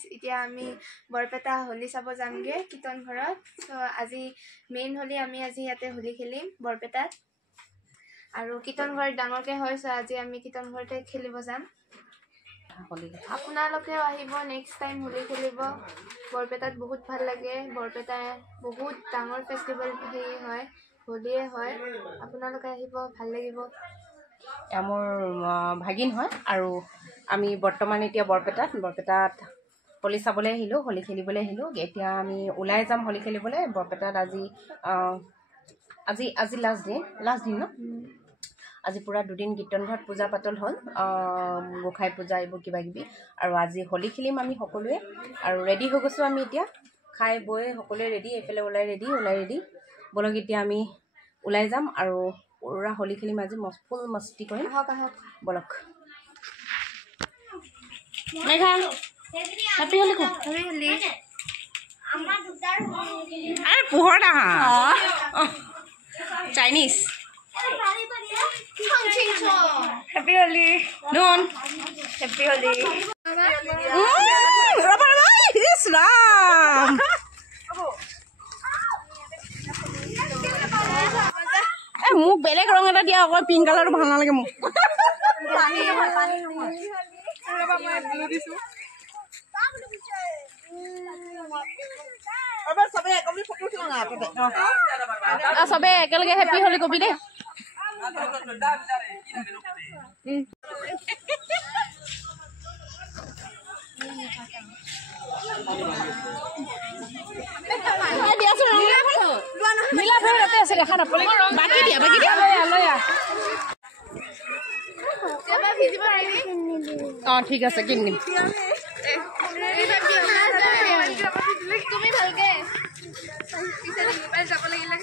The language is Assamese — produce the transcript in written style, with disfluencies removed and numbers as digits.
গাইজ এতিয়া আমি বৰপেটা হোলী চাব যামগে কীৰ্তন ঘৰত সো আজি মেইন হোলী আমি আজি ইয়াতে হোলী খেলিম বৰপেটাত আৰু কীৰ্তন ঘৰত ডাঙৰকে হয় সো আজি আমি কীৰ্তন ঘৰতে খেলিব যাম আপোনালোকেও আহিব নেক্সট টাইম হোলী খেলিব বৰপেটাত বহুত ভাল লাগে বৰপেটা বহুত ডাঙৰ ফেষ্টিভেল হয় হোলীয়ে হয় আপোনালোকে আহিব ভাল লাগিব মোৰ ভাগিন হয় আৰু আমি বৰ্তমান এতিয়া বৰপেটাত হোলী চাবলৈ আহিলোঁ হোলী খেলিবলৈ আহিলোঁ এতিয়া আমি ওলাই যাম হোলী খেলিবলৈ বৰপেটাত আজি লাষ্ট দিন ন আজি পুৰা দুদিন কীৰ্তন ঘৰত পূজা পাতল হ'ল গোঁসাই পূজা এইবোৰ কিবা কিবি আৰু আজি হোলী খেলিম আমি সকলোৱে আৰু ৰেডি হৈ গৈছোঁ আমি এতিয়া খাই বৈ সকলোৱে ৰেডি এইফালে ওলাই ৰেডি বলক এতিয়া আমি ওলাই যাম আৰু পুৰা হোলী খেলিম আজি ফুল মস্তি কৰিম বলক মেঘা হেপী হোলী কো হেপী হোলী আৰে পোহৰ আহা চাইনিজ হেপী হোলী নুন হেপী হোলী ৰবা ইছলাম মোক বেলেগ ৰং এটা দিয়া আকৌ পিংক কালাৰটো ভাল নালাগে মোক চবে একেলগে হেপী হোলী কবি দেই ঠিক আছে কিনিম তুমি ভালকে যাব লাগিলে